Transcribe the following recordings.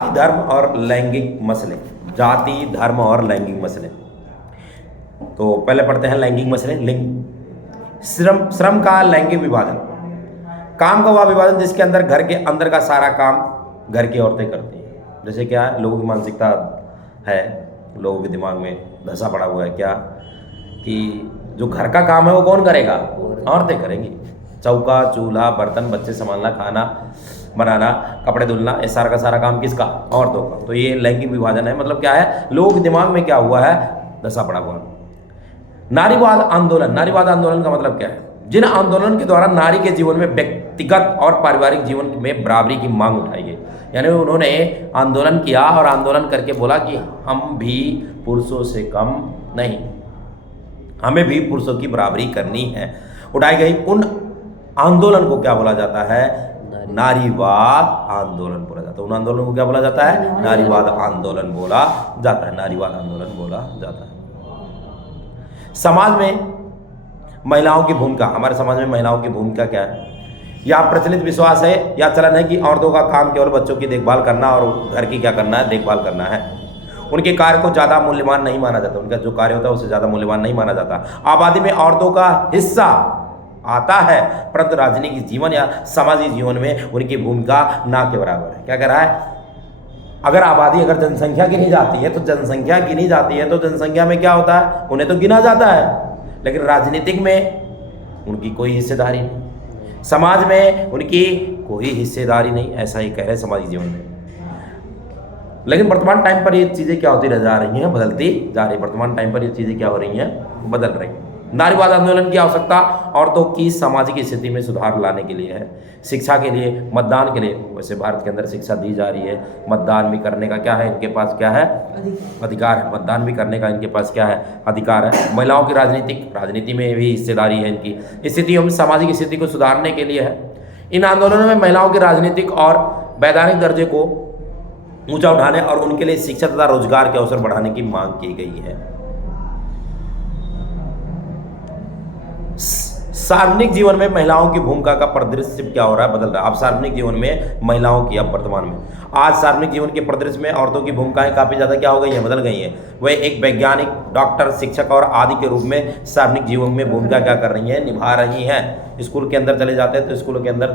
धर्म और लैंगिक मसले। जाति, धर्म और लैंगिक मसले। तो पहले पढ़ते हैं लैंगिक मसले। लिंग। श्रम का लैंगिक विभाजन। काम का वह विभाजन जिसके अंदर घर के अंदर का सारा काम घर की औरतें करती हैं। जैसे क्या है, लोगों की मानसिकता है, लोगों के दिमाग में धंसा पड़ा हुआ है क्या कि जो घर का काम है वो कौन करेगा? औरतें करेंगी। चौका, चूल्हा, बर्तन, बच्चे संभालना, खाना बनाना, कपड़े धुलना, ये सारा का सारा काम किसका? औरतों का। तो ये लैंगिक विभाजन है। मतलब क्या है, लोगों के दिमाग में क्या हुआ है, धंसा पड़ा हुआ। नारीवाद आंदोलन। नारीवाद आंदोलन का मतलब क्या है? जिन आंदोलन के द्वारा नारी के जीवन में व्यक्तिगत और पारिवारिक जीवन में बराबरी की मांग उठाई गई। यानी उन्होंने आंदोलन किया और आंदोलन करके बोला कि हम भी पुरुषों से कम नहीं, हमें भी पुरुषों की बराबरी करनी है। उठाई गई उन आंदोलन को क्या बोला जाता है? नारीवाद आंदोलन बोला जाता है। उन आंदोलन को क्या बोला जाता है? नारीवाद आंदोलन बोला जाता है। नारीवाद आंदोलन बोला जाता है। समाज में महिलाओं की भूमिका। हमारे समाज में महिलाओं की भूमिका क्या है? यह प्रचलित विश्वास है या चलन है कि औरतों का काम केवल बच्चों की देखभाल करना और घर की क्या करना है? देखभाल करना है। उनके कार्य को ज़्यादा मूल्यवान नहीं माना जाता। उनका जो कार्य होता है उससे ज़्यादा मूल्यवान नहीं माना जाता। आबादी में औरतों का हिस्सा आता है, परंतु राजनीतिक जीवन या सामाजिक जीवन में उनकी भूमिका ना के बराबर है। क्या कह रहा है? अगर आबादी, अगर जनसंख्या गिनी जाती है तो जनसंख्या गिनी जाती है तो जनसंख्या में क्या होता है? उन्हें तो गिना जाता है, लेकिन राजनीतिक में उनकी कोई हिस्सेदारी नहीं, समाज में उनकी कोई हिस्सेदारी नहीं। ऐसा ही कह रहे हैं सामाजिक जीवन में। लेकिन वर्तमान टाइम पर ये चीज़ें क्या होती जा रही हैं? बदलती जा रही है। वर्तमान टाइम पर ये चीज़ें क्या हो रही हैं? बदल रही हैं। नारीवाद आंदोलन की आवश्यकता औरतों की सामाजिक स्थिति में सुधार लाने के लिए है, शिक्षा के लिए, मतदान के लिए। वैसे भारत के अंदर शिक्षा दी जा रही है, मतदान भी करने का क्या है इनके पास? क्या है? अधिकार है। मतदान भी करने का इनके पास क्या है? अधिकार है। महिलाओं की राजनीति में भी हिस्सेदारी है। इनकी स्थितियों में सामाजिक स्थिति को सुधारने के लिए है। इन आंदोलनों में महिलाओं के राजनीतिक और वैधानिक दर्जे को ऊंचा उठाने और उनके लिए शिक्षा तथा रोजगार के अवसर बढ़ाने की मांग की गई है। सार्वजनिक जीवन में महिलाओं की भूमिका का परिदृश्य क्या हो रहा है? बदल रहा है। अब सार्वजनिक जीवन में महिलाओं की, अब वर्तमान में आज सार्वजनिक जीवन के परिदृश्य में औरतों की भूमिकाएं काफ़ी ज़्यादा क्या हो गई हैं? बदल गई हैं। वे एक वैज्ञानिक, डॉक्टर, शिक्षक और आदि के रूप में सार्वजनिक जीवन में भूमिका क्या कर रही हैं? निभा रही हैं। स्कूल के अंदर चले जाते हैं तो स्कूलों के अंदर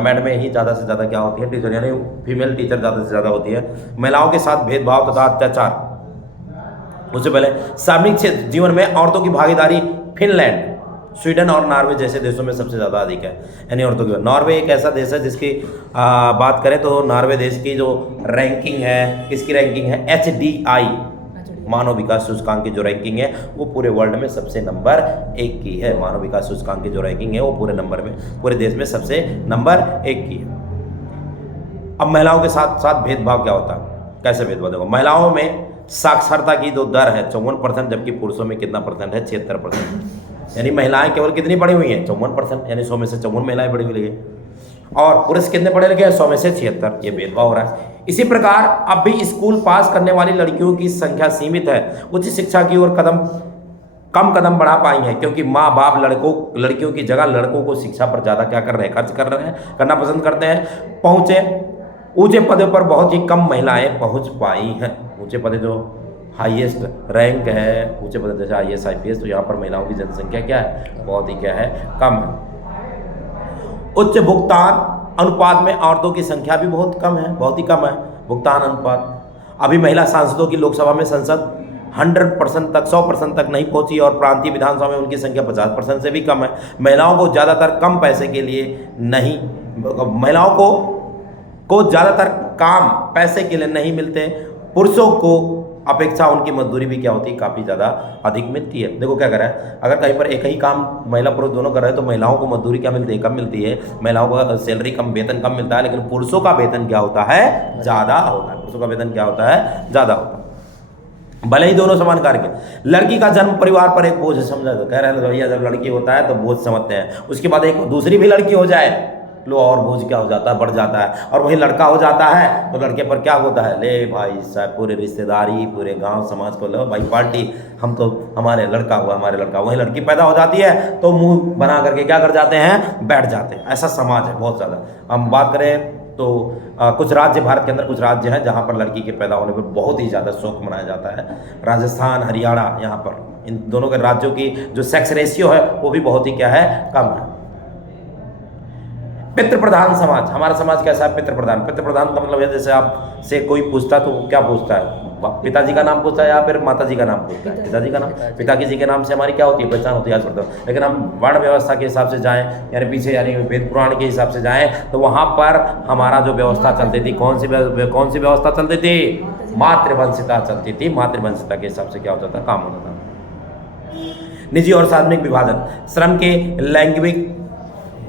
मैडमें ही ज़्यादा से ज़्यादा क्या होती है? टीचर, यानी फीमेल टीचर ज़्यादा से ज़्यादा होती है। महिलाओं के साथ भेदभाव तथा अत्याचार। उससे पहले सार्वजनिक जीवन में औरतों की भागीदारी फिनलैंड, स्वीडन और नॉर्वे जैसे देशों में सबसे ज़्यादा अधिक है। यानी औरतों की, नॉर्वे एक ऐसा देश है जिसकी बात करें तो नॉर्वे देश की जो रैंकिंग है, किसकी रैंकिंग है? HDI, मानव विकास सूचकांक की जो रैंकिंग है वो पूरे वर्ल्ड में सबसे नंबर 1 की है। मानव विकास सूचकांक की जो रैंकिंग है वो पूरे नंबर में, पूरे देश में सबसे नंबर 1 की है। अब महिलाओं के साथ साथ भेदभाव क्या होता है? कैसे भेदभाव? देखो, महिलाओं में साक्षरता की जो दर है 54%, जबकि पुरुषों में कितना परसेंट है? 76%। यानी महिलाएं केवल कितनी पढ़ी हुई हैं? 54%, यानी 100 में से 54 महिलाएं पढ़ी हुई है। और पुरुष कितने पढ़े लिखे हैं? 100 में से 76। ये भेदभाव हो रहा है। इसी प्रकार अब भी स्कूल पास करने वाली लड़कियों की संख्या सीमित है। उच्च शिक्षा की ओर कम कदम बढ़ा पाई हैं, क्योंकि माँ बाप लड़कियों की जगह लड़कों को शिक्षा पर ज़्यादा क्या कर रहे हैं? खर्च कर रहे हैं, करना पसंद करते हैं। ऊंचे पदों पर बहुत ही कम महिलाएं पहुंच पाई हैं। ऊंचे पद जो हाईएस्ट रैंक है, ऊंचे पद जैसे IAS IPS, तो यहाँ पर महिलाओं की जनसंख्या क्या है? बहुत ही क्या है? कम है। उच्च भुगतान अनुपात में औरतों की संख्या भी बहुत कम है, बहुत ही कम है भुगतान अनुपात। अभी महिला सांसदों की लोकसभा में संसद 100% तक, 100% तक नहीं पहुंची और प्रांतीय विधानसभा में उनकी संख्या 50% से भी कम है। महिलाओं को ज़्यादातर कम पैसे के लिए नहीं, महिलाओं को ज़्यादातर काम पैसे के लिए नहीं मिलते। पुरुषों को अपेक्षा उनकी मजदूरी भी क्या होती है? काफ़ी ज़्यादा अधिक मिलती है। देखो क्या कर रहा है, अगर कहीं पर एक ही काम महिला पुरुष दोनों कर रहे हैं तो महिलाओं को मजदूरी क्या मिलती है? कम मिलती है। महिलाओं को सैलरी कम, वेतन कम मिलता है, लेकिन पुरुषों का वेतन क्या होता है? ज़्यादा होता है। पुरुषों का वेतन क्या होता है? ज़्यादा होता है, भले ही दोनों समान कार्य के। लड़की का जन्म परिवार पर एक बोझ समझा, तो कह रहे हैं भैया जब लड़की होता है तो बोझ समझते हैं, उसके बाद एक दूसरी भी लड़की हो जाए लो और बोझ क्या हो जाता है? बढ़ जाता है। और वही लड़का हो जाता है तो लड़के पर क्या होता है? ले भाई साहब, पूरे रिश्तेदारी, पूरे गांव समाज को लो भाई पार्टी, हम तो, हमारे लड़का हुआ, हमारे लड़का। वही लड़की पैदा हो जाती है तो मुंह बना करके क्या कर जाते हैं? बैठ जाते हैं। ऐसा समाज है बहुत ज़्यादा। हम बात करें तो कुछ राज्य भारत के अंदर कुछ राज्य हैं जहाँ पर लड़की के पैदा होने पर बहुत ही ज़्यादा शोक मनाया जाता है। राजस्थान, हरियाणा, यहाँ पर इन दोनों के राज्यों की जो सेक्स रेशियो है वो भी बहुत ही क्या है, कम है। पितृ प्रधान समाज, हमारा समाज कैसा है, पितृ प्रधान। पितृ प्रधान का मतलब है जैसे आप से कोई पूछता तो क्या पूछता है, पिताजी का नाम पूछता है या फिर माताजी का नाम पूछता है? पिताजी का नाम। पिताजी जी के नाम से हमारी क्या होती है, पहचान होती है, याद करते हो। लेकिन हम वर्ण व्यवस्था के हिसाब से जाएं, यानी पीछे यानी वेद पुराण के हिसाब से जाएं, तो वहाँ पर हमारा जो व्यवस्था चलती थी, कौन सी व्यवस्था चलती थी, मातृवंशिता चलती थी। मातृवंशिता के हिसाब से क्या होता था, काम होता था। निजी और सार्वजनिक विभाजन, श्रम के लैंगिक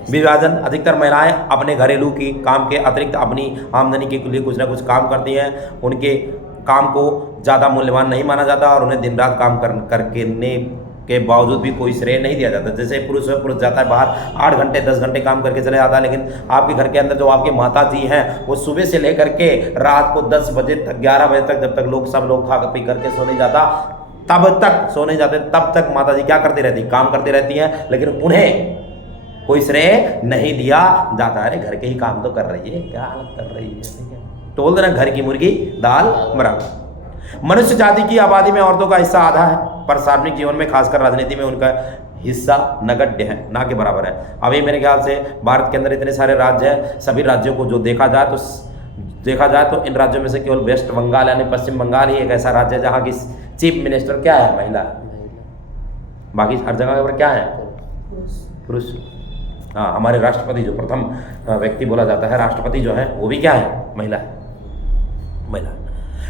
विभाजन। अधिकतर महिलाएं अपने घरेलू की काम के अतिरिक्त अपनी आमदनी के लिए कुछ ना कुछ काम करती हैं। उनके काम को ज़्यादा मूल्यवान नहीं माना जाता और उन्हें दिन रात काम करने के बावजूद भी कोई श्रेय नहीं दिया जाता। जैसे पुरुष जाता है बाहर 8 घंटे 10 घंटे काम करके चले जाता है, लेकिन आपके घर के अंदर जो आपके माता जी हैं वो सुबह से लेकर के रात को 10 बजे तक 11 बजे तक, जब तक सब लोग खा पी करके सो नहीं जाता, तब तक सो नहीं जाते, तब तक माता जी क्या करती रहती, काम करती रहती हैं, लेकिन उन्हें कोई श्रेय नहीं दिया जाता। अरे घर के ही काम तो कर रही है, क्या हालत कर रही है, तो बोल देना घर की मुर्गी दाल बराबर। मनुष्य जाति की आबादी में औरतों का हिस्सा आधा है, पर सार्वजनिक जीवन में खासकर राजनीति में उनका हिस्सा नगण्य है, ना के बराबर है। अभी मेरे ख्याल से भारत के अंदर इतने सारे राज्य हैं, सभी राज्यों को जो देखा जाए तो इन राज्यों में से केवल वेस्ट बंगाल यानी पश्चिम बंगाल ही एक ऐसा राज्य है जहाँ की चीफ मिनिस्टर क्या है, महिला। बाकी हर जगह पर क्या है, पुरुष। हाँ, हमारे राष्ट्रपति जो प्रथम व्यक्ति बोला जाता है, राष्ट्रपति जो है वो भी क्या है, महिला है। महिला।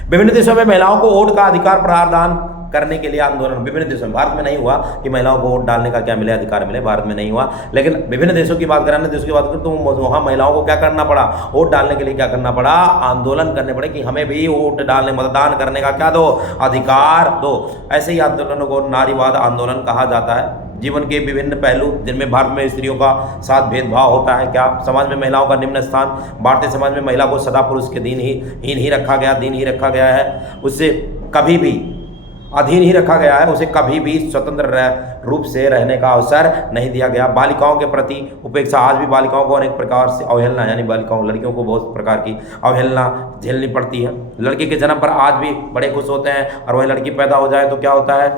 विभिन्न देशों में महिलाओं को वोट का अधिकार प्रदान करने के लिए आंदोलन, विभिन्न देशों में, भारत में नहीं हुआ कि महिलाओं को वोट डालने का क्या मिले, अधिकार मिले, भारत में नहीं हुआ। लेकिन विभिन्न देशों की बात करें, अन्य देशों की बात करें तो वहाँ महिलाओं को क्या करना पड़ा, वोट डालने के लिए क्या करना पड़ा, आंदोलन करने पड़े कि हमें भी वोट डालने, मतदान करने का क्या दो, अधिकार दो। ऐसे ही आंदोलनों को नारीवाद आंदोलन कहा जाता है। जीवन के विभिन्न पहलू जिनमें भारत में स्त्रियों का साथ भेदभाव होता है, क्या समाज में महिलाओं का निम्न स्थान, भारतीय समाज में महिला को सदा पुरुष के दीन ही रखा गया है, उससे कभी भी अधीन ही रखा गया है, उसे कभी भी स्वतंत्र रूप से रहने का अवसर नहीं दिया गया। बालिकाओं के प्रति उपेक्षा, आज भी बालिकाओं को अनेक प्रकार से अवहेलना, यानी लड़कियों को बहुत प्रकार की अवहेलना झेलनी पड़ती है। लड़के के जन्म पर आज भी बड़े खुश होते हैं और वही लड़की पैदा हो जाए तो क्या होता है,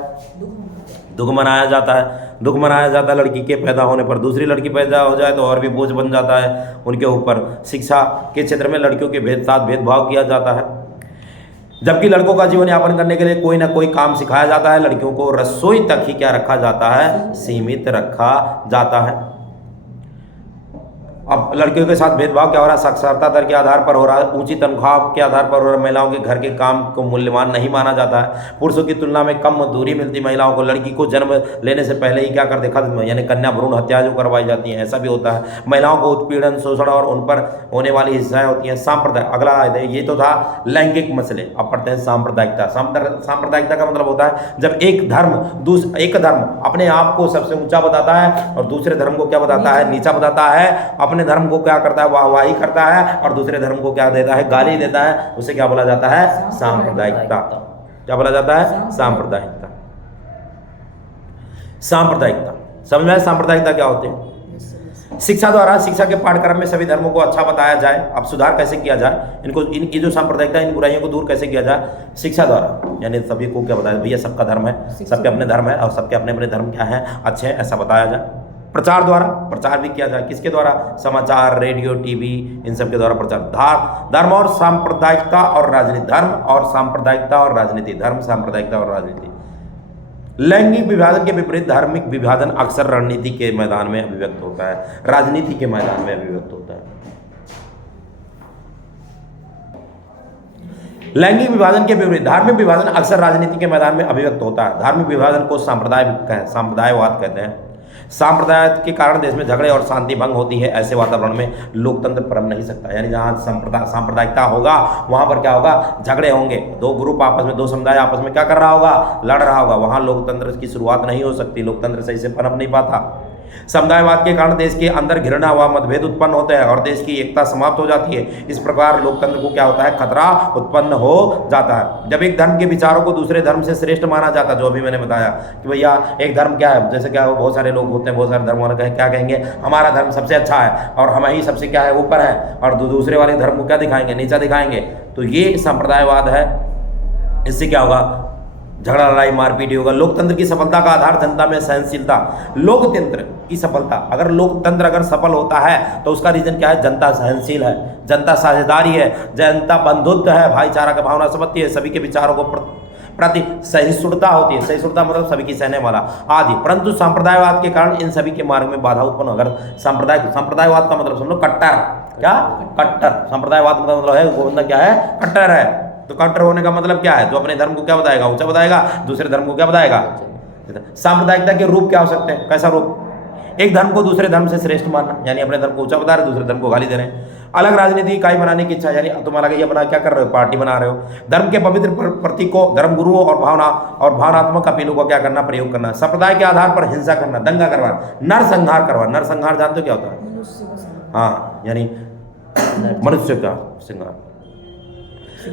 दुख मनाया जाता है। दुख मनाया जाता है लड़की के पैदा होने पर। दूसरी लड़की पैदा हो जाए तो और भी बोझ बन जाता है उनके ऊपर। शिक्षा के क्षेत्र में लड़कियों के भेदभाव किया जाता है, जबकि लड़कों का जीवन यापन करने के लिए कोई ना कोई काम सिखाया जाता है। लड़कियों को रसोई तक ही क्या रखा जाता है, सीमित रखा जाता है। अब लड़कियों के साथ भेदभाव क्या हो रहा है, साक्षरता दर के आधार पर हो रहा है, ऊंची तनख्वाह के आधार पर हो रहा है। महिलाओं के घर के काम को मूल्यवान नहीं माना जाता है। पुरुषों की तुलना में कम मजदूरी मिलती महिलाओं को। लड़की को जन्म लेने से पहले ही क्या कर देखा, यानी कन्या भ्रूण हत्या जो करवाई जाती है, ऐसा भी होता है। महिलाओं को उत्पीड़न, शोषण और उन पर होने वाली हिंसाएं होती हैं। सांप्रदायिक, अगला ये तो था लैंगिक मसले। अब पढ़ते हैं सांप्रदायिकता। सांप्रदायिकता का मतलब होता है जब एक धर्म अपने आप को सबसे ऊंचा बताता है और दूसरे धर्म को क्या बताता है, नीचा बताता है। अपने धर्म को क्या करता है, वाहवाही करता है और दूसरे धर्म को क्या देता है, गाली देता है। उसे क्या बोला जाता है, सांप्रदायिकता। क्या बोला जाता है, सांप्रदायिकता। सांप्रदायिकता समझ में आया, सांप्रदायिकता क्या होते हैं। शिक्षा द्वारा, शिक्षा के पाठ्यक्रम में सभी धर्मों को अच्छा बताया जाए। अब सुधार कैसे किया जाए, इनकी जो सांप्रदायिकता, इन बुराइयों को दूर कैसे किया जाए, शिक्षा द्वारा। यानी सभी को क्या बताया, भैया सबका धर्म है, सबके अपने धर्म है और सबके अपने अपने धर्म क्या है, अच्छे हैं, ऐसा बताया जाए। प्रचार द्वारा, प्रचार भी किया जाए। किसके द्वारा, समाचार, रेडियो, टीवी, इन सब के द्वारा प्रचार। धर्म और सांप्रदायिकता और राजनीति, धर्म और सांप्रदायिकता और राजनीति, धर्म, सांप्रदायिकता और राजनीति। लैंगिक विभाजन के विपरीत धार्मिक विभाजन अक्सर रणनीति के मैदान में अभिव्यक्त होता है, राजनीति के मैदान में अभिव्यक्त होता है। लैंगिक विभाजन के विपरीत धार्मिक विभाजन अक्सर राजनीति के मैदान में अभिव्यक्त होता है। धार्मिक विभाजन को सांप्रदायवाद कहते हैं। सांप्रदाय के कारण देश में झगड़े और शांति भंग होती है। ऐसे वातावरण में लोकतंत्र परम नहीं सकता। यानी जहाँ सांप्रदायिकता होगा वहाँ पर क्या होगा, झगड़े होंगे। दो ग्रुप आपस में, दो समुदाय आपस में क्या कर रहा होगा, लड़ रहा होगा। वहाँ लोकतंत्र की शुरुआत नहीं हो सकती, लोकतंत्र सही से पनप नहीं पाता। समुदायवाद के कारण देश के अंदर घृणा व मतभेद उत्पन्न होते हैं और देश की एकता समाप्त हो जाती है। इस प्रकार लोकतंत्र को क्या होता है, खतरा उत्पन्न हो जाता है। जब एक धर्म के विचारों को दूसरे धर्म से श्रेष्ठ माना जाता है, जो अभी मैंने बताया कि भैया एक धर्म क्या है, जैसे क्या बहुत सारे लोग होते हैं, बहुत सारे धर्म वाले क्या कहेंगे, हमारा धर्म सबसे अच्छा है और हम ही सबसे क्या है ऊपर है, और दूसरे वाले धर्म को क्या दिखाएंगे, नीचा दिखाएंगे। तो ये संप्रदायवाद है। इससे क्या होगा, झगड़ा लड़ाई मारपीट होगा। लोकतंत्र की सफलता का आधार जनता में सहनशीलता। लोकतंत्र की सफलता, अगर लोकतंत्र अगर सफल होता है तो उसका रीजन क्या है, जनता सहनशील है, जनता साझेदारी है, जनता बंधुत्व है, भाईचारा का भावना समझती है, सभी के विचारों को प्रति सहिष्णुता होती है। सहिष्णुता मतलब सभी की सहने वाला आदि। परंतु सांप्रदायवाद के कारण इन सभी के मार्ग में बाधा उत्पन्न। अगर सांप्रदायवाद का मतलब समझ लो कट्टर, क्या कट्टर, सांप्रदायवाद का मतलब है वो बंदा क्या है, कट्टर है। तो कट्टर होने का मतलब क्या है, जो अपने धर्म को क्या बताएगा, ऊंचा बताएगा, दूसरे धर्म को क्या बताएगा। सांप्रदायिकता के रूप क्या हो सकते हैं, कैसा रूप, एक धर्म को दूसरे धर्म से श्रेष्ठ मानना, यानी अपने धर्म को ऊंचा बता रहे, दूसरे धर्म को गाली दे रहे हैं। अलग राजनीति इकाई बनाने की इच्छा, यानी तुम अलग ये बना क्या कर रहे हो, पार्टी बना रहे हो। धर्म के पवित्र प्रतीकों, धर्म गुरुओं और भावनात्मक अपीलों को क्या करना, प्रयोग करना। संप्रदाय के आधार पर हिंसा करना, दंगा करवाना, नरसंहार करवाना। नरसंहार जानते हो क्या होता है, हाँ, यानी मनुष्य का संहार।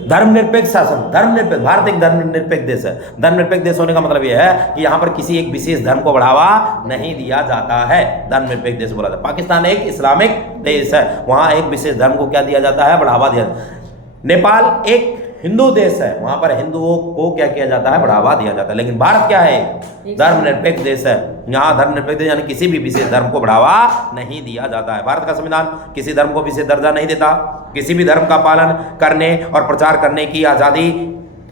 धर्मनिरपेक्ष शासन, धर्मनिरपेक्ष, भारत एक धर्मनिरपेक्ष देश है। धर्मनिरपेक्ष देश होने का मतलब यह है कि यहाँ पर किसी एक विशेष धर्म को बढ़ावा नहीं दिया जाता है, धर्मनिरपेक्ष देश बोला जाता है। पाकिस्तान एक इस्लामिक देश है, वहाँ एक विशेष धर्म को क्या दिया जाता है, बढ़ावा दिया जाता है। नेपाल एक हिंदू देश है, वहाँ पर हिंदुओं को क्या किया जाता है, बढ़ावा दिया जाता है। लेकिन भारत क्या है, धर्मनिरपेक्ष देश है, यहाँ धर्मनिरपेक्ष यानी किसी भी विशेष धर्म को बढ़ावा नहीं दिया जाता है। भारत का संविधान किसी धर्म को विशेष दर्जा नहीं देता। किसी भी धर्म का पालन करने और प्रचार करने की आज़ादी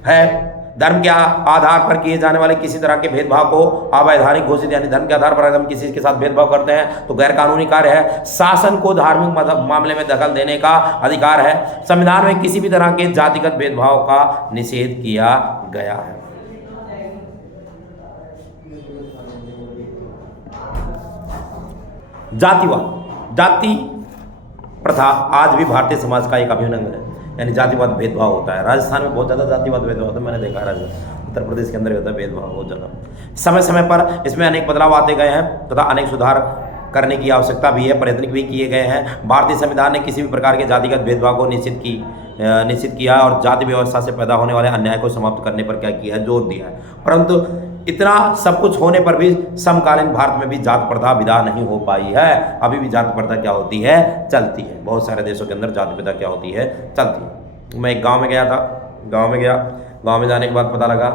है। धर्म के आधार पर किए जाने वाले किसी तरह के भेदभाव को अवैधानिक घोषित, यानी धर्म के आधार पर अगर हम किसी के साथ भेदभाव करते हैं तो गैर कानूनी कार्य है। शासन को धार्मिक मामले में दखल देने का अधिकार है। संविधान में किसी भी तरह के जातिगत भेदभाव का निषेध किया गया है। जातिवाद, जाति प्रथा आज भी भारतीय समाज का एक अभिन्न अंग है, यानी जातिवाद भेदभाव होता है। राजस्थान में बहुत ज़्यादा जातिवाद भेदभाव होता है, मैंने देखा है राजस्थान, उत्तर प्रदेश के अंदर होता है भेदभाव बहुत ज़्यादा। समय समय पर इसमें अनेक बदलाव आते गए हैं तथा अनेक सुधार करने की आवश्यकता भी है, प्रयत्न भी किए गए हैं। भारतीय संविधान ने किसी भी प्रकार के जातिगत भेदभाव को निश्चित किया और जाति व्यवस्था से पैदा होने वाले अन्याय को समाप्त करने पर क्या किया है, जोर दिया है। परंतु इतना सब कुछ होने पर भी समकालीन भारत में भी जात प्रथा विदा नहीं हो पाई है। अभी भी जात प्रथा क्या होती है, चलती है। बहुत सारे देशों के अंदर जाति प्रथा क्या होती है, चलती है। मैं एक गांव में गया था, गांव में जाने के बाद पता लगा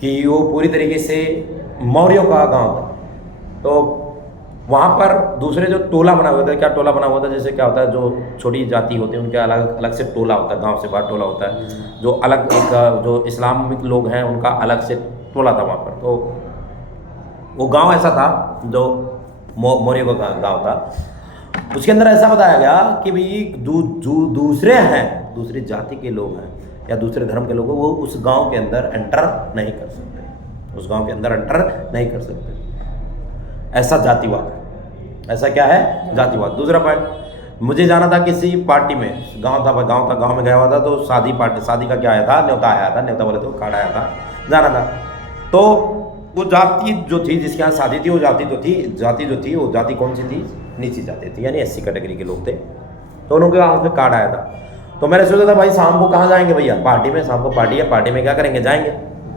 कि वो पूरी तरीके से मौर्यों का गांव था। तो वहाँ पर दूसरे जो टोला बना हुआ था, क्या टोला बना हुआ था, जैसे क्या होता है जो छोटी जाति होती है उनके अलग अलग से टोला होता है, गांव से बाहर टोला होता है। जो अलग एक जो इस्लामिक लोग हैं उनका अलग से टोला था वहाँ पर। तो वो गांव ऐसा था जो मौर्यों का गांव था। उसके अंदर ऐसा बताया गया कि भाई दूसरे हैं, दूसरी जाति के लोग हैं या दूसरे धर्म के लोग हैं, वो उस गांव के अंदर एंटर नहीं कर सकते, उस गांव के अंदर एंटर नहीं कर सकते। ऐसा जातिवाद है। ऐसा क्या है, जातिवाद। दूसरा पॉइंट, मुझे जाना था किसी पार्टी में, गांव में गया हुआ था। तो शादी का क्या आया था, न्योता आया था, न्योता बोले तो कार्ड आया था, जाना था। तो वो जाति जो थी जिसके यहाँ शादी थी, वो जाति जो थी वो जाति कौन सी थी, नीची जाति थी, यानी SC कैटेगरी के लोग थे। तो उनके यहाँ पे कार्ड आया था। तो मैंने सोचा था भाई शाम को कहाँ जाएंगे भैया, पार्टी में, शाम को पार्टी है, पार्टी में क्या करेंगे, जाएंगे।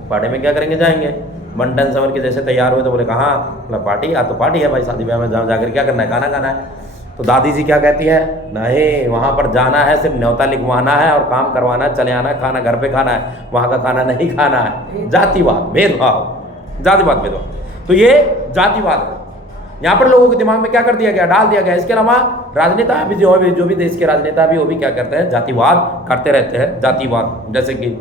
पार्टी में क्या करेंगे, जाएंगे। बंटन सवर के जैसे तैयार हुए तो बोले कहाँ, मतलब पार्टी, तो पार्टी है भाई, शादी ब्याह में जाकर क्या करना है, खाना खाना है। तो दादी जी क्या कहती है, नहीं वहाँ पर जाना है, सिर्फ न्योता लिखवाना है और काम करवाना है, चले आना है, खाना घर पे खाना है, वहाँ का खाना नहीं खाना है। जातिवाद, भेदभाव, जातिवाद, भेदभाव। तो ये जातिवाद है। यहाँ पर लोगों के दिमाग में क्या कर दिया गया, डाल दिया गया। इसके अलावा राजनेता भी जो भी देश के राजनेता भी वो भी क्या करते हैं, जातिवाद करते रहते हैं। जातिवाद जैसे कि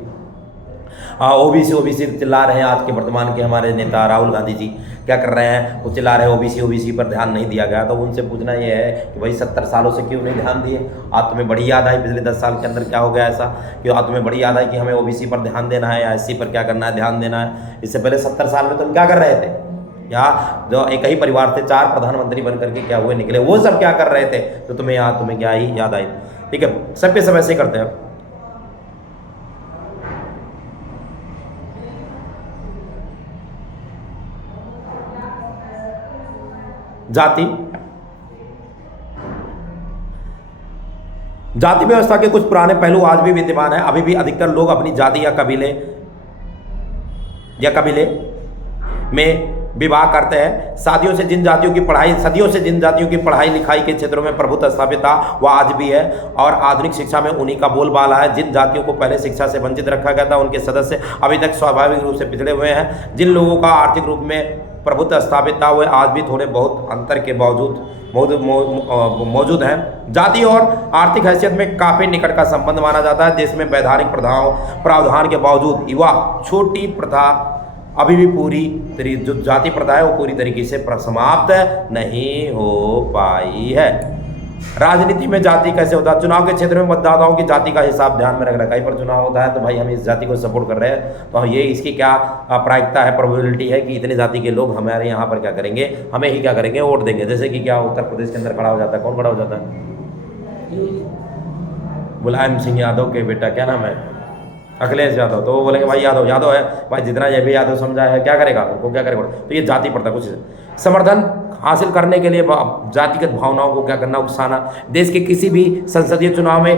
ओबीसी चिल्ला रहे हैं। आज के वर्तमान के हमारे नेता राहुल गांधी जी क्या कर रहे हैं, वो चिल्ला रहे हैं ओबीसी पर ध्यान नहीं दिया गया। तो उनसे पूछना ये है कि भाई 70 सालों से क्यों नहीं ध्यान दिए। आज तुम्हें बड़ी याद आई पिछले 10 साल के अंदर क्या हो गया ऐसा कि आज तुम्हें बड़ी याद आई कि हमें ओबीसी पर ध्यान देना है या SC पर क्या करना है, ध्यान देना है। इससे पहले 70 साल में तुम क्या कर रहे थे, या जो एक ही परिवार से 4 प्रधानमंत्री बन करके क्या हुए निकले, वो सब क्या कर रहे थे, तो तुम्हें क्या ही याद आई। ठीक है, सब के सब ऐसे करते हैं। जाति व्यवस्था के कुछ पुराने पहलू आज भी विद्यमान है। अभी भी अधिकतर लोग अपनी जाति या कबीले में विवाह करते हैं। सदियों से जिन जातियों की पढ़ाई लिखाई के क्षेत्रों में प्रभुत्व स्थापित था वह आज भी है और आधुनिक शिक्षा में उन्हीं का बोलबाला है। जिन जातियों को पहले शिक्षा से वंचित रखा गया था उनके सदस्य अभी तक स्वाभाविक रूप से पिछड़े हुए हैं। जिन लोगों का आर्थिक रूप में प्रभुत्व स्थापित था वे आज भी थोड़े बहुत अंतर के बावजूद मौजूद हैं। जाति और आर्थिक हैसियत में काफ़ी निकट का संबंध माना जाता है। देश में वैधानिक प्रावधान के बावजूद युवा छोटी प्रथा अभी भी जो जाति प्रथा है वो पूरी तरीके से समाप्त नहीं हो पाई है। राजनीति में जाति कैसे होता है? चुनाव के क्षेत्र में मतदाताओं की जाति का हिसाब ध्यान में रखना। कहीं पर चुनाव होता है तो भाई हम इस जाति को सपोर्ट कर रहे हैं तो ये इसकी क्या प्रायिकता है, प्रोबेबिलिटी है कि इतने जाति के लोग हमारे यहाँ पर क्या करेंगे, हमें ही क्या करेंगे, वोट देंगे। जैसे कि क्या उत्तर प्रदेश के अंदर खड़ा हो जाता है, कौन खड़ा हो जाता है? मुलायम सिंह यादव के बेटा क्या नाम है, अखिलेश यादव। तो वो बोलेंगे भाई यादव है भाई, जितना ये भी यादव समझा है क्या करेगा, उनको क्या करेगा। तो ये जाति प्रथा कुछ समर्थन हासिल करने के लिए जातिगत भावनाओं को क्या करना, उकसाना। देश के किसी भी संसदीय चुनाव में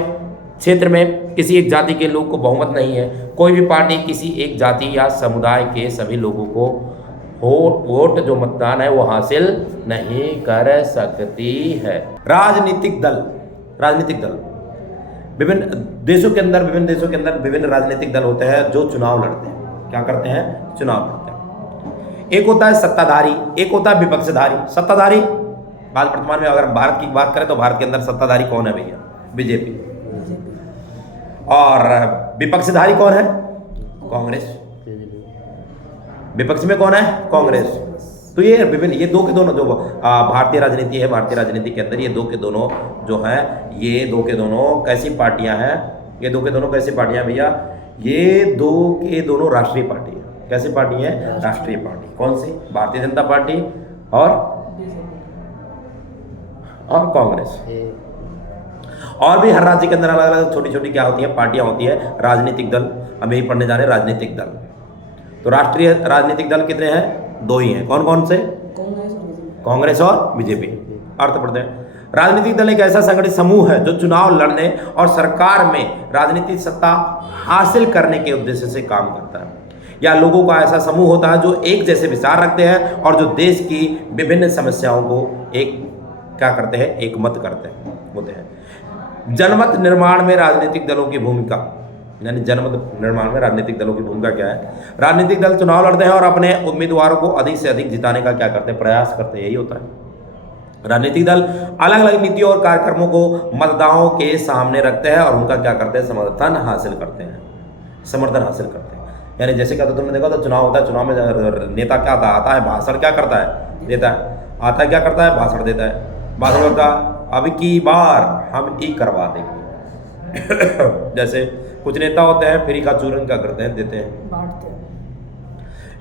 क्षेत्र में किसी एक जाति के लोग को बहुमत नहीं है। कोई भी पार्टी किसी एक जाति या समुदाय के सभी लोगों को वोट जो मतदान है वो हासिल नहीं कर सकती है। राजनीतिक दल विभिन्न देशों के अंदर विभिन्न राजनीतिक दल होते हैं जो चुनाव लड़ते हैं। क्या करते हैं? चुनाव लड़ते हैं। एक होता है सत्ताधारी, एक होता है विपक्षधारी। सत्ताधारी आज वर्तमान में अगर भारत की बात करें तो भारत के अंदर सत्ताधारी कौन है भैया? बीजेपी। और विपक्षधारी कौन है? कांग्रेस। विपक्ष में कौन है? कांग्रेस। तो ये विभिन्न ये दो के दोनों जो भारतीय राजनीति है, भारतीय राजनीति के अंदर ये दो के दोनों जो हैं, ये दो के दोनों कैसी पार्टियां हैं? ये दो के दोनों कैसी पार्टियां भैया? ये दो के दोनों राष्ट्रीय पार्टी है। कैसी पार्टी है? राष्ट्रीय पार्टी। कौन सी? भारतीय जनता पार्टी और कांग्रेस। और भी हर राज्य के अंदर अलग अलग छोटी छोटी क्या होती है, पार्टियां होती है, राजनीतिक दल। हम यही पढ़ने जा रहे हैं, राजनीतिक दल। तो राष्ट्रीय राजनीतिक दल कितने हैं? दो ही हैं। कौन कौन से? कांग्रेस और बीजेपी। अर्थ पढ़ते हैं। राजनीतिक दल एक ऐसा संगठित समूह है जो चुनाव लड़ने और सरकार में राजनीतिक सत्ता हासिल करने के उद्देश्य से काम करता है। या लोगों का ऐसा समूह होता है जो एक जैसे विचार रखते हैं और जो देश की विभिन्न समस्याओं को क्या करते हैं? एक मत करते होते हैं। जनमत निर्माण में राजनीतिक दलों की भूमिका, यानी जनमत निर्माण में राजनीतिक दलों की भूमिका क्या है? राजनीतिक दल चुनाव लड़ते हैं और अपने उम्मीदवारों को अधिक से अधिक जिताने का क्या करते हैं? प्रयास करते हैं। यही होता है। राजनीतिक दल अलग अलग नीतियों और कार्यक्रमों को मतदाताओं के सामने रखते हैं और उनका क्या करते हैं? समर्थन हासिल करते हैं। यानी जैसे क्या, तो तुमने देखा था चुनाव होता है, चुनाव में नेता क्या आता है भाषण क्या करता है? देता है। आता है क्या करता है? भाषण देता है। भाषण होता है अब की बार हम ये करवा देंगे। जैसे कुछ नेता होते हैं फ्री का चूरन क्या करते हैं? देते हैं, बांटते हैं।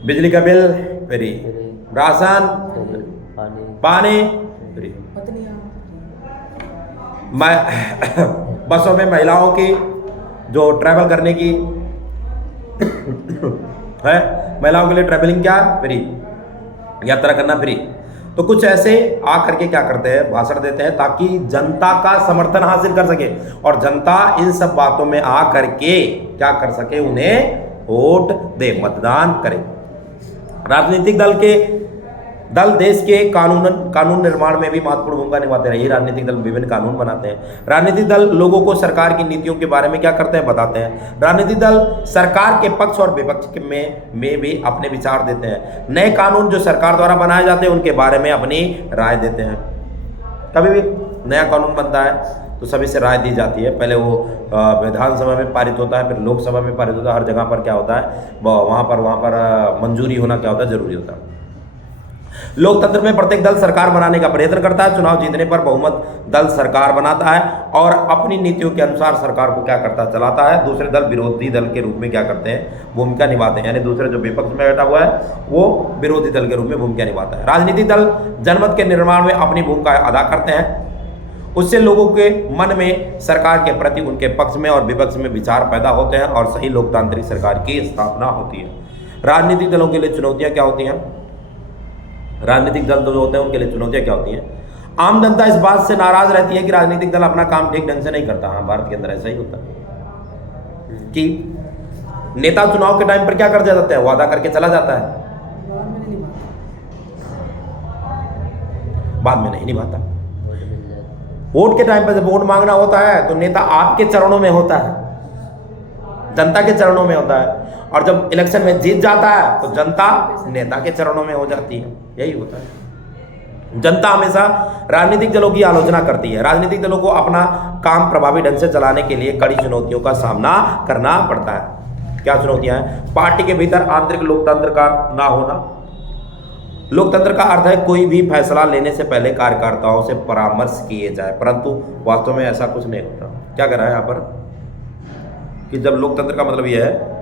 बिजली का बिल फ्री, राशन, पानी फ्री। बसों में महिलाओं की जो ट्रैवल करने की है, महिलाओं के लिए ट्रैवलिंग क्या? फ्री, यात्रा करना फ्री। तो कुछ ऐसे आ करके क्या करते हैं? भाषण देते हैं ताकि जनता का समर्थन हासिल कर सके और जनता इन सब बातों में आ करके क्या कर सके? उन्हें वोट दे, मतदान करे। राजनीतिक दल देश के कानून निर्माण में भी महत्वपूर्ण भूमिका निभाते हैं। ये राजनीतिक दल विभिन्न कानून बनाते हैं। राजनीतिक दल लोगों को सरकार की नीतियों के बारे में क्या करते हैं? बताते हैं। राजनीतिक दल सरकार के पक्ष और विपक्ष में भी अपने विचार देते हैं। नए कानून जो सरकार द्वारा बनाए जाते हैं उनके बारे में अपनी राय देते हैं। कभी भी नया कानून बनता है तो सभी से राय दी जाती है। पहले वो विधानसभा में पारित होता है, फिर लोकसभा में पारित होता है। हर जगह पर क्या होता है? वहाँ पर मंजूरी होना क्या होता है? जरूरी होता है। लोकतंत्र में प्रत्येक दल सरकार बनाने का प्रयत्न करता है। चुनाव जीतने पर बहुमत दल सरकार बनाता है और अपनी नीतियों के अनुसार सरकार को क्या करता? चलाता है। दूसरे दल विरोधी दल के रूप में क्या करते हैं? भूमिका निभाते हैं। यानी दूसरे जो विपक्ष में बैठा हुआ है वो विरोधी दल के रूप में भूमिका निभाता है। राजनीतिक दल जनमत के निर्माण में अपनी भूमिका अदा करते हैं। उससे लोगों के मन में सरकार के प्रति उनके पक्ष में और विपक्ष में विचार पैदा होते हैं और सही लोकतांत्रिक सरकार की स्थापना होती है। राजनीतिक दलों के लिए चुनौतियाँ क्या होती हैं? राजनीतिक दल जो होते हैं उनके लिए चुनौतियाँ क्या होती हैं? आम जनता इस बात से नाराज रहती है कि राजनीतिक दल अपना काम ठीक ढंग से नहीं करता। हाँ, भारत के अंदर ऐसा ही होता है कि नेता चुनाव के टाइम पर क्या कर जाता है, वादा करके चला जाता है, बाद में नहीं निभाता। वोट के टाइम पर जब वोट मांगना होता है तो नेता आपके चरणों में होता है, जनता के चरणों में होता है, और जब इलेक्शन में जीत जाता है तो जनता नेता के चरणों में हो जाती है। यही होता है। जनता हमेशा राजनीतिक दलों की आलोचना करती है। राजनीतिक दलों को अपना काम प्रभावी ढंग से चलाने के लिए कड़ी चुनौतियों का सामना करना पड़ता है। क्या चुनौतियां हैं? पार्टी के भीतर आंतरिक लोकतंत्र का ना होना। लोकतंत्र का अर्थ है कोई भी फैसला लेने से पहले कार्यकर्ताओं से परामर्श किए जाए, परंतु वास्तव में ऐसा कुछ नहीं होता। क्या कर रहा है यहाँ पर कि जब लोकतंत्र का मतलब यह है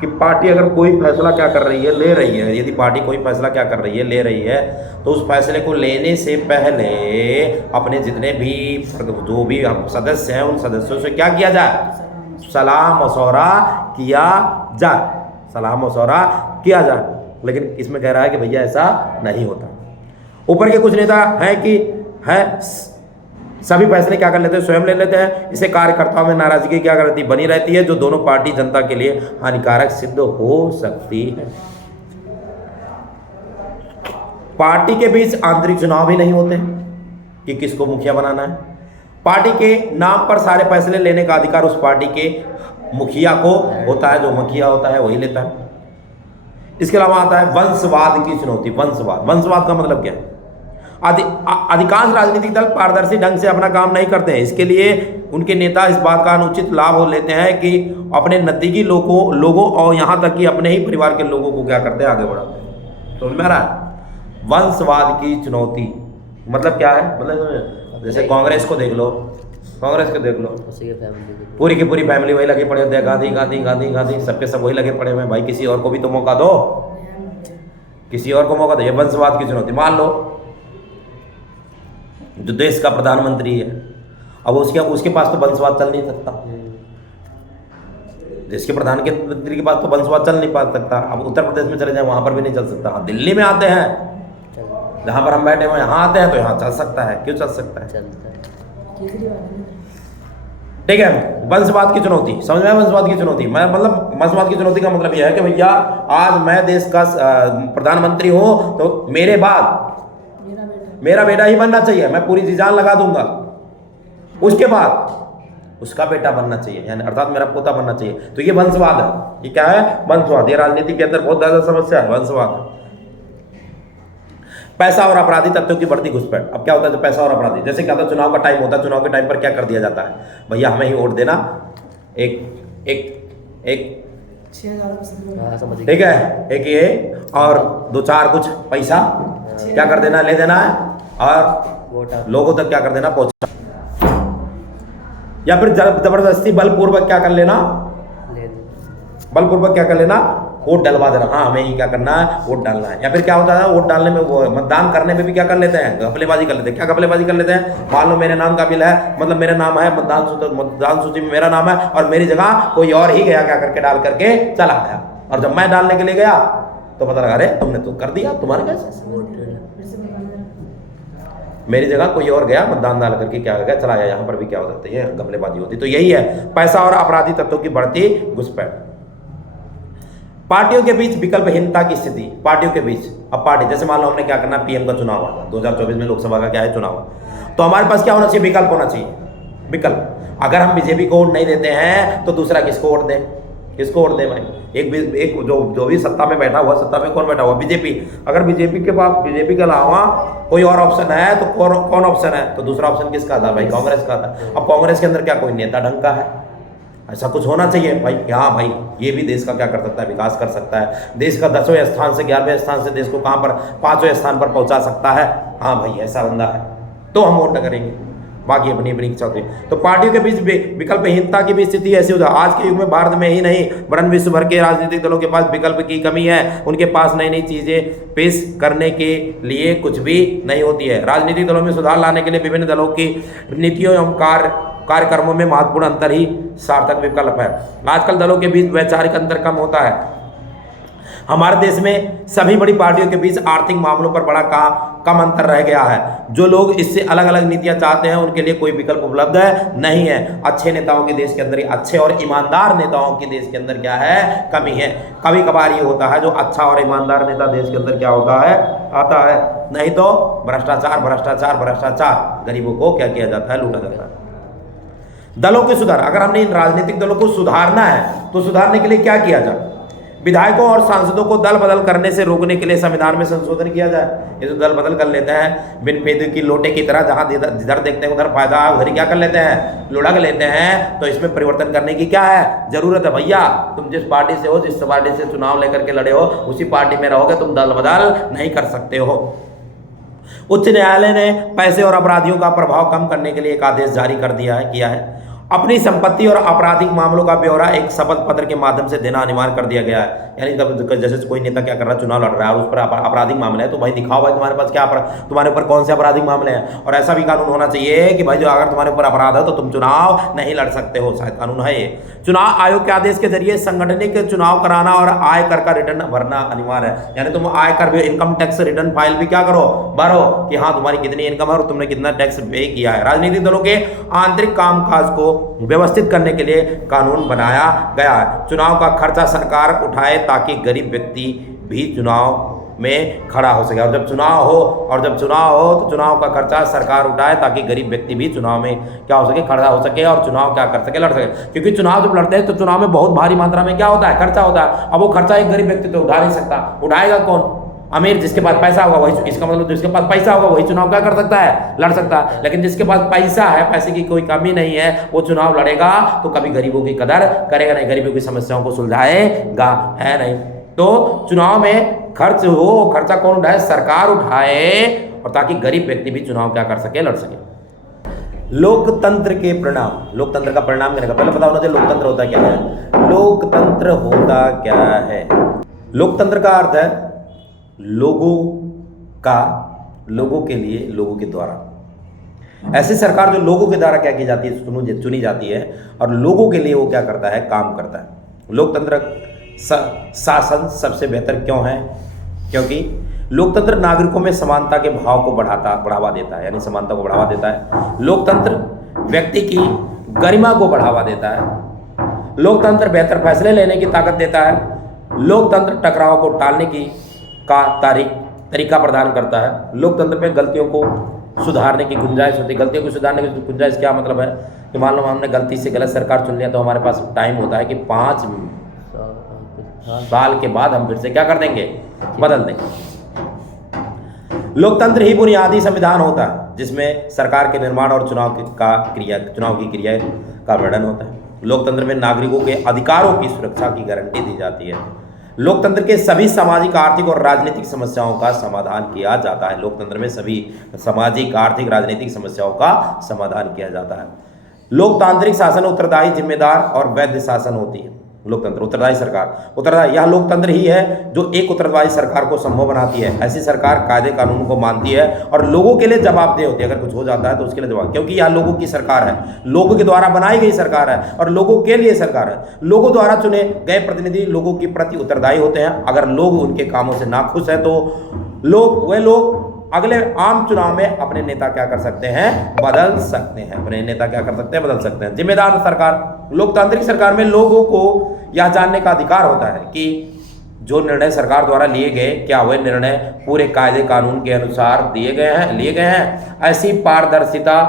कि पार्टी अगर कोई फैसला क्या कर रही है, ले रही है, यदि पार्टी कोई फैसला क्या कर रही है, ले रही है, तो उस फैसले को लेने से पहले अपने जितने भी जो भी सदस्य हैं उन सदस्यों से क्या किया जाए? सलाह मशवरा किया जाए, सलाह मशवरा किया जाए। लेकिन इसमें कह रहा है कि भैया ऐसा नहीं होता। ऊपर के कुछ नेता हैं कि सभी फैसले क्या कर लेते हैं, स्वयं ले लेते हैं। इसे कार्यकर्ताओं में नाराजगी क्या करती बनी रहती है, जो दोनों पार्टी जनता के लिए हानिकारक सिद्ध हो सकती है। पार्टी के बीच आंतरिक चुनाव भी नहीं होते कि किसको मुखिया बनाना है। पार्टी के नाम पर सारे फैसले लेने का अधिकार उस पार्टी के मुखिया को होता है, जो मुखिया होता है वही लेता है। इसके अलावा आता है वंशवाद की चुनौती। वंशवाद का मतलब क्या है? अधिकांश राजनीतिक दल पारदर्शी ढंग से अपना काम नहीं करते हैं। इसके लिए उनके नेता इस बात का अनुचित लाभ लेते हैं कि अपने नजदीकी लोगों और यहाँ तक कि अपने ही परिवार के लोगों को क्या करते हैं, आगे बढ़ाते हैं। समझ में आ रहा है? वंशवाद की चुनौती मतलब क्या है? मतलब जैसे कांग्रेस को देख लो, पूरी की पूरी फैमिली वही लगे पड़े होते हैं, गांधी गांधी गांधी गांधी, सबके सब वही लगे पड़े हुए हैं। भाई किसी और को भी तो मौका दो, किसी और को मौका दो। ये वंशवाद की चुनौती। मान लो जो देश का प्रधानमंत्री है, अब उसके पास तो वंशवाद चल नहीं सकता। देश के प्रधानमंत्री के पास तो वंशवाद चल नहीं पा सकता। अब उत्तर प्रदेश में चले जाए, वहां पर भी नहीं चल सकता। दिल्ली में आते हैं, जहां पर हम बैठे हुए यहाँ आते हैं, तो यहाँ चल सकता है। क्यों चल सकता है? ठीक है। वंशवाद की चुनौती समझ में? वंशवाद की चुनौती मतलब वंशवाद की चुनौती का मतलब यह है कि भैया आज मैं देश का प्रधानमंत्री हूं तो मेरे बाद मेरा बेटा ही बनना चाहिए, मैं पूरी जी जान लगा दूंगा। उसके बाद उसका बेटा बनना चाहिए, यानी अर्थात मेरा पोता बनना चाहिए। तो ये वंशवाद है। ये क्या है? वंशवाद। ये राजनीति के अंदर बहुत ज्यादा समस्या है, वंशवाद। पैसा और अपराधी तत्वों की बढ़ती घुसपैठ। अब क्या होता है जब पैसा और अपराधी, जैसे क्या होता है चुनाव का टाइम होता है, चुनाव के टाइम पर क्या कर दिया जाता है, भैया हमें ही वोट देना, ठीक है, एक ये और दो चार कुछ पैसा क्या कर देना, ले देना है, और लोगों तक क्या कर देना, पहुंचा, या फिर जबरदस्ती बलपूर्वक क्या कर लेना, बलपूर्वक क्या कर लेना, वोट डलवा देना। हाँ हमें ही क्या करना है, वोट डालना है। या फिर क्या होता है वोट डालने में, वो मतदान करने में भी क्या कर लेते हैं, घपलेबाजी कर लेते हैं। क्या घपलेबाजी कर लेते हैं? मान लो मेरे नाम का बिल है, मतलब मेरा नाम है, मतदान सूची में मेरा नाम है, और मेरी जगह कोई और ही गया क्या करके डाल करके चला गया, और जब मैं डालने के लिए गया तो पता लगा, अरे तुमने तो कर दिया, तुम्हारे कैसे, मेरी जगह कोई और गया मतदान डाल करके क्या गया, चला गया। यहाँ पर भी क्या हो जाती है, घपलेबाजी होती। तो यही है पैसा और अपराधी तत्वों की बढ़ती घुसपैठ। पार्टियों के बीच विकल्पहीनता की स्थिति। पार्टियों के बीच, अब पार्टी जैसे मान लो हमने क्या करना, पीएम का चुनाव आ 2024 में, लोकसभा का क्या है चुनाव, तो हमारे पास क्या होना चाहिए, विकल्प होना चाहिए। विकल्प, अगर हम बीजेपी को वोट नहीं देते हैं तो दूसरा किसको वोट दें, किसको वोट दें भाई? एक जो भी सत्ता में बैठा हुआ, सत्ता में कौन बैठा हुआ, बीजेपी। अगर बीजेपी के पास, बीजेपी के अलावा कोई और ऑप्शन है तो कौन ऑप्शन है, तो दूसरा ऑप्शन किसका था भाई, कांग्रेस का था। अब कांग्रेस के अंदर क्या कोई नेता ढंग का है? ऐसा कुछ होना चाहिए भाई। हाँ भाई ये भी देश का क्या कर सकता है, विकास कर सकता है, देश का 10वें स्थान से 11वें स्थान से देश को कहाँ पर 5वें स्थान पर पहुंचा सकता है। हाँ भाई ऐसा बंदा है तो हम वोट करेंगे, बाकी अपनी अपनी इच्छा होती है। तो पार्टियों के बीच विकल्पहीनता की भी स्थिति ऐसी होती है। आज के युग में भारत में ही नहीं वरन विश्व भर के राजनीतिक दलों के पास विकल्प की कमी है। उनके पास नई नई चीजें पेश करने के लिए कुछ भी नहीं होती है। राजनीतिक दलों में सुधार लाने के लिए विभिन्न दलों की नीतियों एवं कार्यक्रमों में महत्वपूर्ण अंतर ही सार्थक विकल्प है। आजकल दलों के बीच वैचारिक अंतर कम होता है। हमारे देश में सभी बड़ी पार्टियों के बीच आर्थिक मामलों पर बड़ा कम अंतर रह गया है। जो लोग इससे अलग अलग नीतियां चाहते हैं उनके लिए कोई विकल्प उपलब्ध नहीं है। अच्छे नेताओं के देश के अंदर, अच्छे और ईमानदार नेताओं के देश के अंदर क्या है, कमी है। कभी कभार ये होता है जो अच्छा और ईमानदार नेता देश के अंदर क्या होता है, आता है, नहीं तो भ्रष्टाचार भ्रष्टाचार भ्रष्टाचार, गरीबों को क्या किया जाता है, लूटा जाता है। दलों के सुधार, अगर हमने इन राजनीतिक दलों को सुधारना है तो सुधारने के लिए क्या किया जाए? विधायकों और सांसदों को दल बदल करने से रोकने के लिए संविधान में संशोधन किया जाए। ये तो दल बदल कर लेते हैं बिन फेदे की लोटे की तरह, जहां जिधर देखते हैं उधर फायदा उधर क्या कर लेते हैं, लुढ़क लेते हैं। तो इसमें परिवर्तन करने की क्या है, जरूरत है भैया। तुम जिस पार्टी से हो, जिस पार्टी से चुनाव लेकर के लड़े हो, उसी पार्टी में रहोगे, तुम दल बदल नहीं कर सकते हो। उच्च न्यायालय ने पैसे और अपराधियों का प्रभाव कम करने के लिए एक आदेश जारी किया है। अपनी संपत्ति और आपराधिक मामलों का ब्यौरा एक शपथ पत्र के माध्यम से देना अनिवार्य कर दिया गया है। यानी जैसे कोई नेता क्या कर रहा है, चुनाव लड़ रहा है और उस पर आपराधिक मामले है, तो भाई दिखाओ भाई तुम्हारे पास क्या तुम्हारे ऊपर कौन से आपराधिक मामले हैं। और ऐसा भी कानून होना चाहिए कि भाई जो अगर तुम्हारे ऊपर अपराध है तो तुम चुनाव नहीं लड़ सकते हो, शायद कानून है ये। चुनाव आयोग के आदेश के जरिए संगठनिक चुनाव कराना और आयकर का रिटर्न भरना अनिवार्य है। यानी तुम आयकर भी, इनकम टैक्स रिटर्न फाइल भी क्या करो, भरो कि हाँ तुम्हारी कितनी इनकम है और तुमने कितना टैक्स पे किया है। राजनीतिक दलों के आंतरिक कामकाज को व्यवस्थित करने के लिए कानून बनाया गया है। चुनाव का खर्चा सरकार उठाए ताकि गरीब व्यक्ति भी चुनाव में खड़ा हो सके। और जब चुनाव हो तो चुनाव का खर्चा सरकार उठाए ताकि गरीब व्यक्ति भी चुनाव में क्या हो सके, खड़ा हो सके और चुनाव क्या कर सके, लड़ सके। क्योंकि चुनाव जब लड़ते हैं तो चुनाव में बहुत भारी मात्रा में क्या होता है, खर्चा होता है। अब वो खर्चा एक गरीब व्यक्ति तो उठा नहीं सकता, उठाएगा कौन? अमीर, जिसके पास पैसा होगा वही, इसका मतलब जिसके पास पैसा होगा वही चुनाव क्या कर सकता है, लड़ सकता है। लेकिन जिसके पास पैसा है, पैसे की कोई कमी नहीं है, वो चुनाव लड़ेगा तो कभी गरीबों की कदर करेगा नहीं, गरीबों की समस्याओं को सुलझाएगा है नहीं। तो चुनाव में खर्च हो, खर्चा कौन उठाए, सरकार उठाए, और ताकि गरीब व्यक्ति भी चुनाव क्या कर सके, लड़ सके। लोकतंत्र के परिणाम, लोकतंत्र का परिणाम क्या है, पहले पता होना चाहिए लोकतंत्र होता क्या है। लोकतंत्र होता क्या है? लोकतंत्र का अर्थ है लोगों के लिए, लोगों के द्वारा। ऐसी सरकार जो लोगों के द्वारा क्या की जाती है, चुनी जाती है, और लोगों के लिए वो क्या करता है, काम करता है। लोकतंत्र शासन सबसे बेहतर क्यों है? क्योंकि लोकतंत्र नागरिकों में समानता के भाव को बढ़ावा देता है, यानी समानता को बढ़ावा देता है। लोकतंत्र व्यक्ति की गरिमा को बढ़ावा देता है। लोकतंत्र बेहतर फैसले लेने की ताकत देता है। लोकतंत्र टकराव को टालने की तरीका प्रदान करता है। लोकतंत्र में गलतियों को सुधारने की गुंजाइश होती है। गलतियों को सुधारने की गुंजाइश क्या मतलब है कि मान लो हमने गलती से गलत सरकार चुन लिया तो हमारे पास टाइम होता है कि 5 साल के बाद हम फिर से क्या कर देंगे, बदल देंगे। लोकतंत्र ही बुनियादी संविधान होता है जिसमें सरकार के निर्माण और चुनाव की क्रिया का वर्णन होता है। लोकतंत्र में नागरिकों के अधिकारों की सुरक्षा की गारंटी दी जाती है। लोकतंत्र के सभी सामाजिक, आर्थिक और राजनीतिक समस्याओं का समाधान किया जाता है। लोकतंत्र में सभी सामाजिक, आर्थिक, राजनीतिक समस्याओं का समाधान किया जाता है। लोकतांत्रिक शासन उत्तरदायी, जिम्मेदार और वैध शासन होती है। लोकतंत्र उत्तरदायी सरकार, उत्तरदायी यह लोकतंत्र ही है जो एक उत्तरदायी सरकार को संभव बनाती है। ऐसी सरकार कायदे कानून को मानती है और लोगों के लिए जवाबदेह होती है। अगर कुछ हो जाता है तो उसके लिए जवाब, क्योंकि यह लोगों की सरकार है, लोगों के द्वारा बनाई गई सरकार है और लोगों के लिए सरकार है। लोगों द्वारा चुने गए प्रतिनिधि लोगों के प्रति उत्तरदायी होते हैं। अगर लोग उनके कामों से नाखुश हैं तो लोग अगले आम चुनाव में अपने नेता क्या कर सकते हैं, बदल सकते हैं। अपने नेता क्या कर सकते हैं, बदल सकते हैं। जिम्मेदार सरकार, लोकतांत्रिक सरकार में लोगों को यह जानने का अधिकार होता है कि जो निर्णय सरकार द्वारा लिए गए, क्या वह निर्णय पूरे कायदे कानून के अनुसार लिए गए हैं। ऐसी पारदर्शिता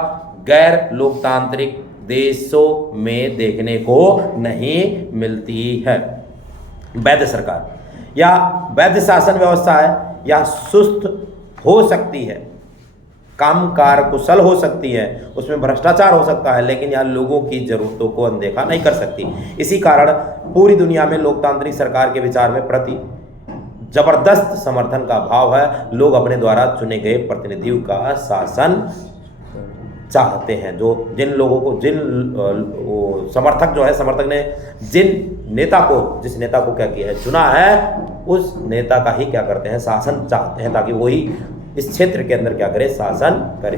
गैर लोकतांत्रिक देशों में देखने को नहीं मिलती है। वैध सरकार या वैध शासन व्यवस्था है, यह सुस्त हो सकती है, काम कुशल हो सकती है, उसमें भ्रष्टाचार हो सकता है, लेकिन यह लोगों की जरूरतों को अनदेखा नहीं कर सकती। इसी कारण पूरी दुनिया में लोकतांत्रिक सरकार के विचार में प्रति जबरदस्त समर्थन का भाव है। लोग अपने द्वारा चुने गए प्रतिनिधियों का शासन चाहते हैं। समर्थक ने जिस नेता को क्या किया है, चुना है, उस नेता का ही क्या करते हैं, शासन चाहते हैं, ताकि वही इस क्षेत्र के अंदर क्या करे, शासन करे।